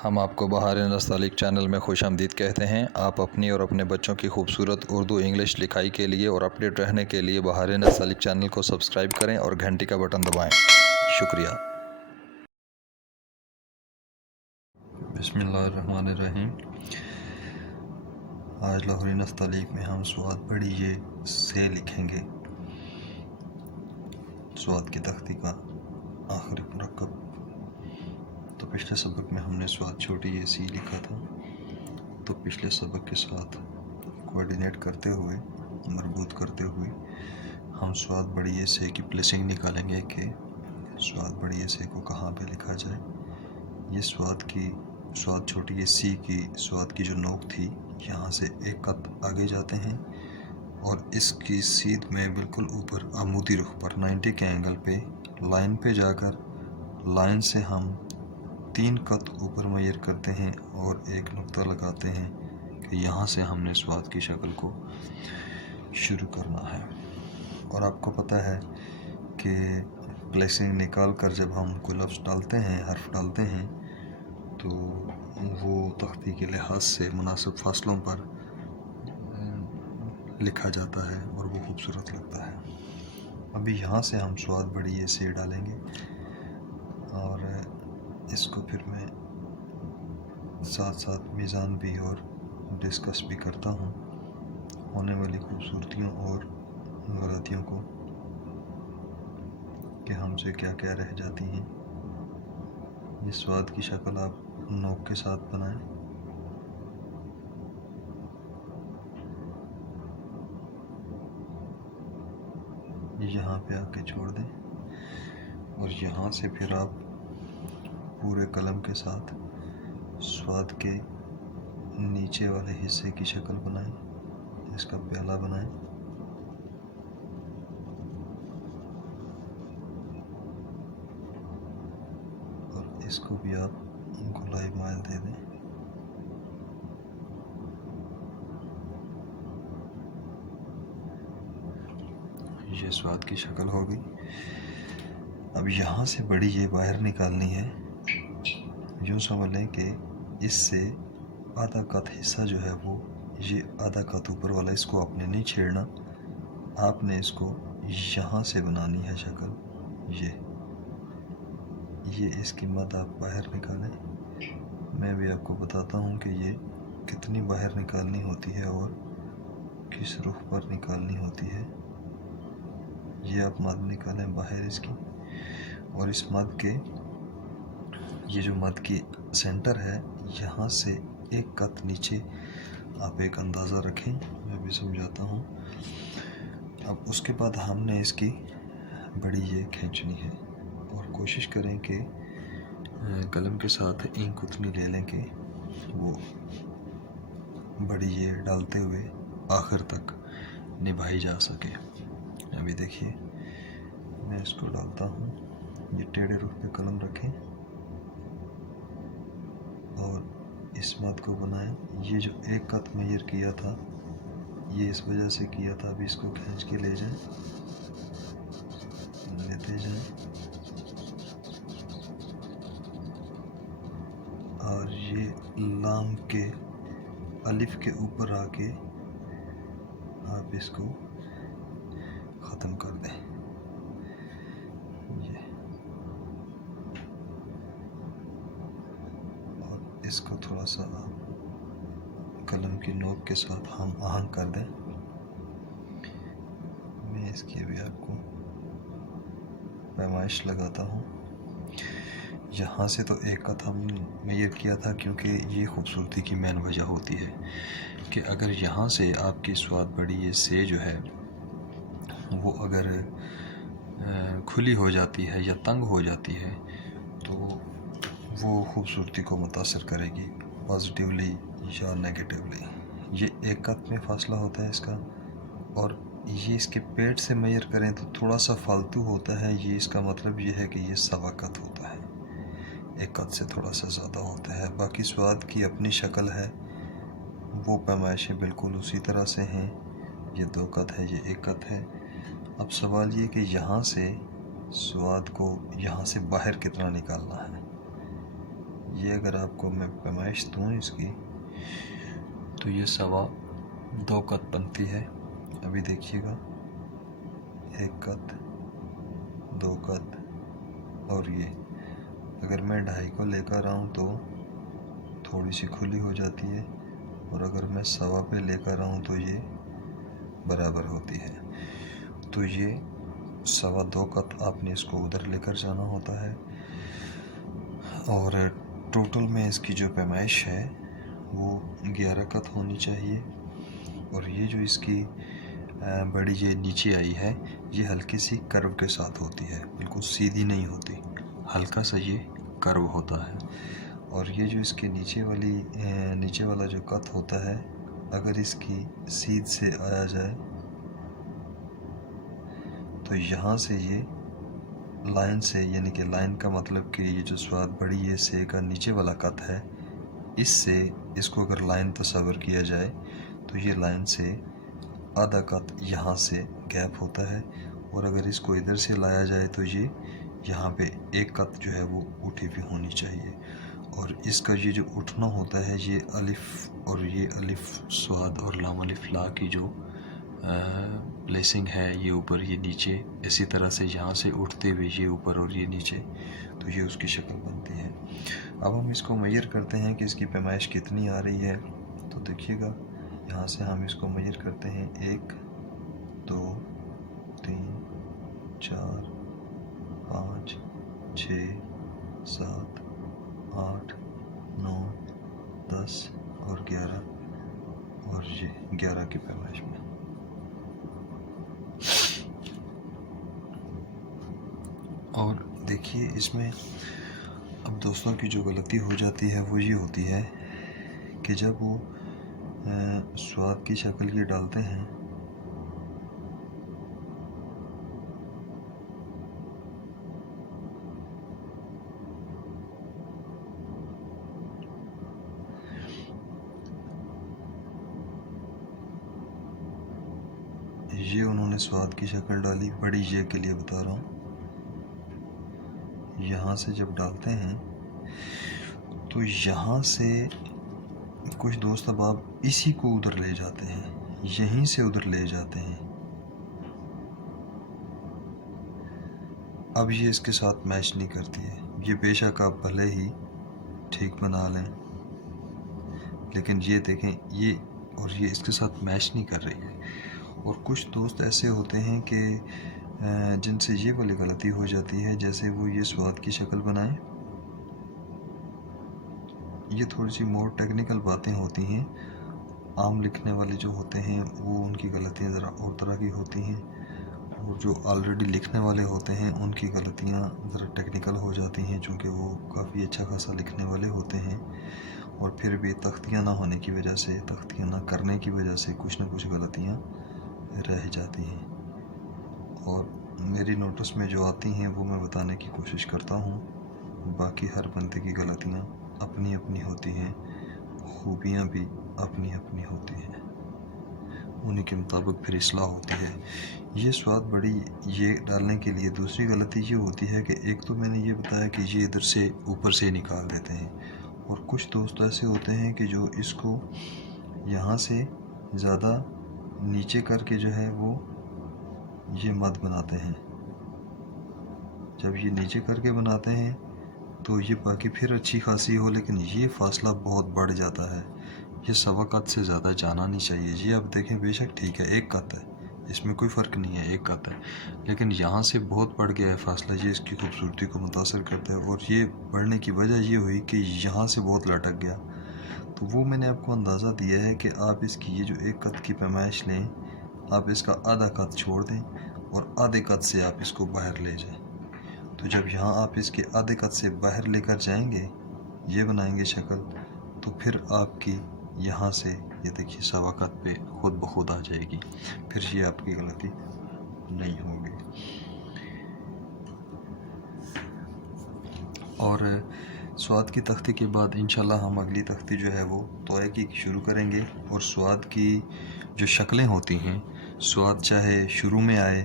हम आपको बहार नस्तालिक चैनल में खुशामदीद कहते हैं। आप अपनी और अपने बच्चों की खूबसूरत उर्दू इंग्लिश लिखाई के लिए और अपडेट रहने के लिए बहार नस्तालिक चैनल को सब्सक्राइब करें और घंटी का बटन दबाएं। शुक्रिया। बिस्मिल्लाहिर्रहमानिर्रहीम। आज लाहौरी नस्तालिक में हम स्वाद बड़ी ये से लिखेंगे। स्वाद की तख्ती का आखिरी मुरक्कब। तो पिछले सबक में हमने स्वाद छोटी ये सी लिखा था, तो पिछले सबक के साथ कोऑर्डिनेट करते हुए, मरबूत करते हुए हम स्वाद बड़ी ये से की प्लेसिंग निकालेंगे कि स्वाद बड़ी ये से को कहाँ पे लिखा जाए। ये स्वाद छोटी ये सी की स्वाद की जो नोक थी, यहाँ से एक कत आगे जाते हैं और इसकी सीध में बिल्कुल ऊपर आमूदी रुख पर 90 के एंगल पे लाइन पे जाकर लाइन से हम 3 कत ऊपर मैयर करते हैं और एक नुक्ता लगाते हैं कि यहाँ से हमने स्वाद की शक्ल को शुरू करना है। और आपको पता है कि प्लेसिंग निकाल कर जब हम कोई लफ्ज़ डालते हैं, हर्फ डालते हैं, तो वो तख्ती के लिहाज से मुनासिब फासलों पर लिखा जाता है और वो खूबसूरत लगता है। अभी यहाँ से हम स्वाद बड़ी ये से डालेंगे और इसको फिर मैं साथ साथ मीज़ान भी और डिस्कस भी करता हूँ होने वाली खूबसूरतियों और गलतियों को, कि हमसे क्या क्या रह जाती हैं। ये स्वाद की शक्ल आप नोक के साथ बनाएं। यहाँ पे आके छोड़ दें और यहाँ से फिर आप पूरे कलम के साथ स्वाद के नीचे वाले हिस्से की शक्ल बनाएं, इसका प्याला बनाएं। और इसको भी आप गोलाई माइल दे दें। ये स्वाद की शक्ल हो गई। अब यहाँ से बड़ी ये बाहर निकालनी है। यूँ समझ लें कि इससे आधा कत हिस्सा जो है वो, ये आधा कत ऊपर वाला, इसको आपने नहीं छेड़ना, आपने इसको यहाँ से बनानी है शक्ल। ये इसकी मद आप बाहर निकालें। मैं भी आपको बताता हूँ कि ये कितनी बाहर निकालनी होती है और किस रुख पर निकालनी होती है। ये आप मद निकालें बाहर इसकी, और इस मद के, ये जो मद की सेंटर है, यहाँ से एक कत नीचे आप एक अंदाज़ा रखें, मैं भी समझाता हूँ। अब उसके बाद हमने इसकी बड़ी ये खींचनी है और कोशिश करें कि कलम के साथ इंक उतनी ले लें कि वो बड़ी ये डालते हुए आखिर तक निभाई जा सके। अभी देखिए मैं इसको डालता हूँ। ये टेढ़े रुख पे कलम रखें और इस मद को बनाएं। ये जो एक कत मैयर किया था, ये इस वजह से किया था। अभी इसको खींच के ले जाएं, लेते जाएं और ये लाम के अलिफ के ऊपर आके आप इसको ख़त्म कर दें। ये और इसको थोड़ा सा आप कलम की नोक के साथ हम आहंग कर दें। मैं इसकी अभी आपको पैमाइश लगाता हूँ। यहाँ से तो एक कत हमने मैयर किया था, क्योंकि ये खूबसूरती की मेन वजह होती है कि अगर यहाँ से आपकी स्वाद बड़ी ये से जो है वो अगर खुली हो जाती है या तंग हो जाती है, तो वो खूबसूरती को मुतासर करेगी पॉजिटिवली या नेगेटिवली। ये एक कत में फ़ासला होता है इसका, और ये इसके पेट से मैयर करें तो थोड़ा सा फालतू होता है। ये इसका मतलब ये है कि ये सवा कत होता है, एक कत से थोड़ा सा ज़्यादा होता है। बाकी स्वाद की अपनी शक्ल है, वो पैमाइशें बिल्कुल उसी तरह से हैं। ये 2 कत है, ये 1 कत है। अब सवाल ये कि यहाँ से स्वाद को यहाँ से बाहर कितना निकालना है। ये अगर आपको मैं पैमाइश दूँ इसकी, तो ये 2.25 कत बनती है। अभी देखिएगा, 1 कत, 2 कत, और ये अगर मैं 2.5 को लेकर आऊँ तो थोड़ी सी खुली हो जाती है, और अगर मैं 1.25 पे लेकर आऊँ तो ये बराबर होती है। तो ये 2.25 कत आपने इसको उधर लेकर जाना होता है, और टोटल में इसकी जो पैमाइश है वो 11 कत होनी चाहिए। और ये जो इसकी बड़ी ये नीचे आई है, ये हल्की सी कर्व के साथ होती है, बिल्कुल सीधी नहीं होती, हल्का सा ये कर्व होता है। और ये जो इसके नीचे वाला जो कत होता है, अगर इसकी सीध से आया जाए तो यहाँ से ये लाइन से, यानी कि लाइन का मतलब कि ये जो स्वाद बड़ी ये से का नीचे वाला कत है, इससे इसको अगर लाइन तस्वर किया जाए तो ये लाइन से आधा कत यहाँ से गैप होता है, और अगर इसको इधर से लाया जाए तो ये यहाँ पे 1 कत जो है वो उठी हुई होनी चाहिए। और इसका ये जो उठना होता है, ये अलिफ और ये अलिफ स्वाद और लाम अलिफ ला की जो प्लेसिंग है, ये ऊपर ये नीचे, इसी तरह से यहाँ से उठते हुए ये ऊपर और ये नीचे, तो ये उसकी शक्ल बनती है। अब हम इसको मेजर करते हैं कि इसकी पैमाइश कितनी आ रही है। तो देखिएगा, यहाँ से हम इसको मेजर करते हैं, 1 2 3 4 5 6 7 8 9 10 और 11, और ये 11 की पैमाइश में। और देखिए, इसमें अब दोस्तों की जो गलती हो जाती है वो ये होती है कि जब वो स्वाद की शक्ल ये डालते हैं, ये उन्होंने स्वाद की शक्ल डाली, बड़ी ये के लिए बता रहा हूँ। यहाँ से जब डालते हैं तो यहाँ से कुछ दोस्त अब आप इसी को उधर ले जाते हैं, यहीं से उधर ले जाते हैं। अब ये इसके साथ मैच नहीं करती है। ये बेशक आप भले ही ठीक बना लें, लेकिन ये देखें, ये और ये इसके साथ मैच नहीं कर रही है। और कुछ दोस्त ऐसे होते हैं कि जिनसे ये वाली गलती हो जाती है, जैसे वो ये स्वाद की शक्ल बनाएं। ये थोड़ी सी मोर टेक्निकल बातें होती हैं। आम लिखने वाले जो होते हैं वो उनकी गलतियां ज़रा और तरह की होती हैं, और जो ऑलरेडी लिखने वाले होते हैं उनकी गलतियां ज़रा टेक्निकल हो जाती हैं, चूँकि वो काफ़ी अच्छा खासा लिखने वाले होते हैं, और फिर भी तख्तियाँ ना होने की वजह से, तख्तियाँ ना करने की वजह से कुछ ना कुछ गलतियाँ रह जाती हैं। और मेरी नोटिस में जो आती हैं वो मैं बताने की कोशिश करता हूँ। बाकी हर बंदे की गलतियाँ अपनी अपनी होती हैं, खूबियाँ भी अपनी अपनी होती हैं, उन्हीं के मुताबिक फिर इस्लाह होती है। ये स्वाद बड़ी ये डालने के लिए दूसरी गलती ये होती है कि एक तो मैंने ये बताया कि ये इधर से ऊपर से निकाल देते हैं, और कुछ दोस्त ऐसे होते हैं कि जो इसको यहाँ से ज़्यादा नीचे करके जो है वो ये मद बनाते हैं। जब ये नीचे करके बनाते हैं तो ये बाकी फिर अच्छी खासी हो, लेकिन ये फासला बहुत बढ़ जाता है। ये 1.25 कत से ज़्यादा जाना नहीं चाहिए। ये आप देखें, बेशक ठीक है 1 कत है, इसमें कोई फ़र्क नहीं है, 1 कत है, लेकिन यहाँ से बहुत बढ़ गया है फासला। ये इसकी खूबसूरती को मुतासर करता है, और ये बढ़ने की वजह ये हुई कि यहाँ से बहुत लटक गया। तो वो मैंने आपको अंदाज़ा दिया है कि आप इसकी ये जो 1 कत की पैमाइश लें, आप इसका आधा कत छोड़ दें और आधे कत से आप इसको बाहर ले जाएं। तो जब यहाँ आप इसके आधे कत से बाहर लेकर जाएंगे, ये बनाएंगे शक्ल, तो फिर आपकी यहाँ से ये देखिए 1.25 कत पे खुद ब खुद आ जाएगी, फिर ये आपकी गलती नहीं होगी। और स्वाद की तख्ती के बाद इंशाल्लाह हम अगली तख्ती जो है वो तोय की शुरू करेंगे। और स्वाद की जो शक्लें होती हैं, स्वाद चाहे शुरू में आए,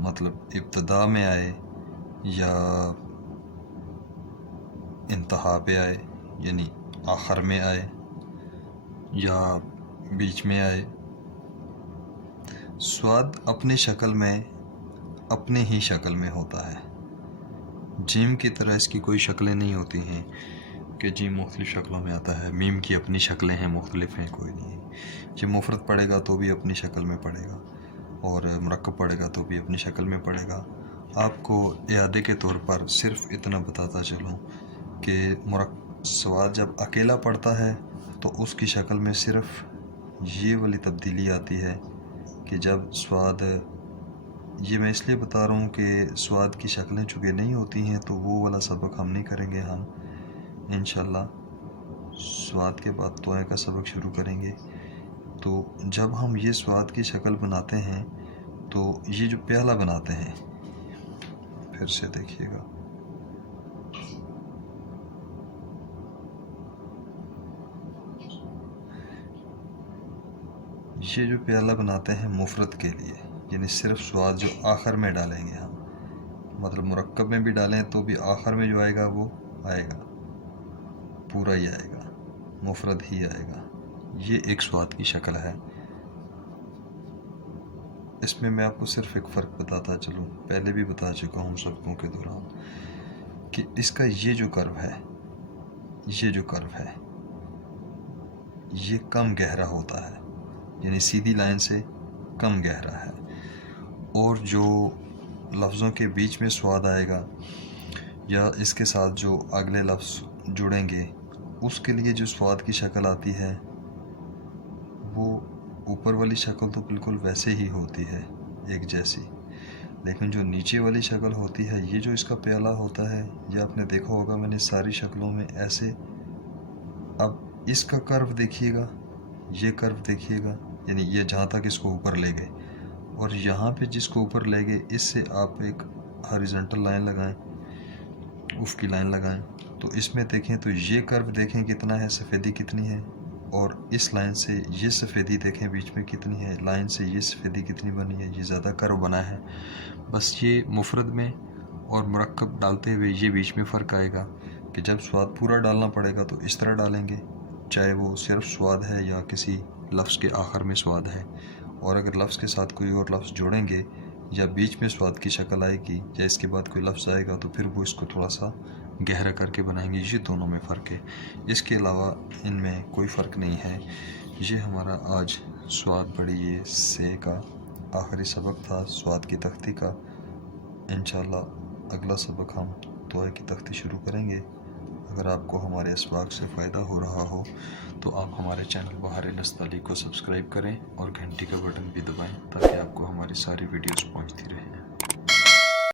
मतलब इब्तदा में आए, या इंतहा पे आए यानी आखिर में आए या बीच में आए। स्वाद अपनी शक्ल में, अपनी ही शक्ल में होता है। जिम की तरह इसकी कोई शक्लें नहीं होती हैं कि जिम मुख्तलिफ़ शक्लों में आता है। मीम की अपनी शक्लें हैं, मुख्तलिफ हैं, कोई नहीं है। जिम मुफरत पड़ेगा तो भी अपनी शक्ल में पड़ेगा और मुरक्कब पड़ेगा तो भी अपनी शक्ल में पड़ेगा। आपको यादे के तौर पर सिर्फ इतना बताता चलूँ कि स्वाद जब अकेला पड़ता है तो उसकी शक्ल में सिर्फ ये वाली तब्दीली आती है कि जब स्वाद, ये मैं इसलिए बता रहा हूँ कि स्वाद की शक्लें चूँकि नहीं होती हैं तो वो वाला सबक हम नहीं करेंगे। हम इंशाल्लाह स्वाद के बाद तोय का सबक शुरू करेंगे। तो जब हम ये स्वाद की शक्ल बनाते हैं तो ये जो प्याला बनाते हैं, फिर से देखिएगा, ये जो प्याला बनाते हैं मुफरत के लिए, यानी सिर्फ स्वाद जो आखिर में डालेंगे हम, मतलब मुरक्कब में भी डालें तो भी आखिर में जो आएगा वो आएगा, पूरा ही आएगा, मुफरत ही आएगा। ये एक स्वाद की शक्ल है। इसमें मैं आपको सिर्फ एक फ़र्क बताता चलूँ, पहले भी बता चुका हूँ सबकों के दौरान, कि इसका ये जो कर्व है, ये जो कर्व है ये कम गहरा होता है, यानी सीधी लाइन से कम गहरा है। और जो लफ्ज़ों के बीच में स्वाद आएगा या इसके साथ जो अगले लफ्ज़ जुड़ेंगे उसके लिए जो स्वाद की शक्ल आती है वो ऊपर वाली शक्ल तो बिल्कुल वैसे ही होती है, एक जैसी, लेकिन जो नीचे वाली शक्ल होती है, ये जो इसका प्याला होता है, ये आपने देखा होगा मैंने सारी शक्लों में ऐसे। अब इसका कर्व देखिएगा, ये कर्व देखिएगा, यानी ये जहाँ तक इसको ऊपर ले गए और यहाँ पे जिसको ऊपर ले गए, इससे आप एक हॉरिजॉन्टल लाइन लगाएं, उफ़क़ी लाइन लगाएं, तो इसमें देखें तो ये कर्व देखें कितना है, सफ़ेदी कितनी है, और इस लाइन से ये सफ़ेदी देखें बीच में कितनी है, लाइन से ये सफ़ेदी कितनी बनी है, ये ज़्यादा कर्व बना है। बस ये मुफरद में और मुरक्कब डालते हुए ये बीच में फ़र्क आएगा कि जब स्वाद पूरा डालना पड़ेगा तो इस तरह डालेंगे, चाहे वो सिर्फ स्वाद है या किसी लफ्ज़ के आखिर में स्वाद है। और अगर लफ्ज़ के साथ कोई और लफ्ज़ जोड़ेंगे या बीच में स्वाद की शक्ल आएगी या इसके बाद कोई लफ्ज़ आएगा तो फिर वो इसको थोड़ा सा गहरा करके बनाएंगे। ये दोनों में फ़र्क है, इसके अलावा इनमें कोई फ़र्क नहीं है। ये हमारा आज स्वाद बढ़िए से का आखिरी सबक था, स्वाद की तख्ती का। इंशाल्लाह अगला सबक हम तोय की तख्ती शुरू करेंगे। अगर आपको हमारे इसबाक से फ़ायदा हो रहा हो तो आप हमारे चैनल बहार नस्ताली को सब्सक्राइब करें और घंटी का बटन भी दबाएं ताकि आपको हमारी सारी वीडियोस पहुंचती रहें।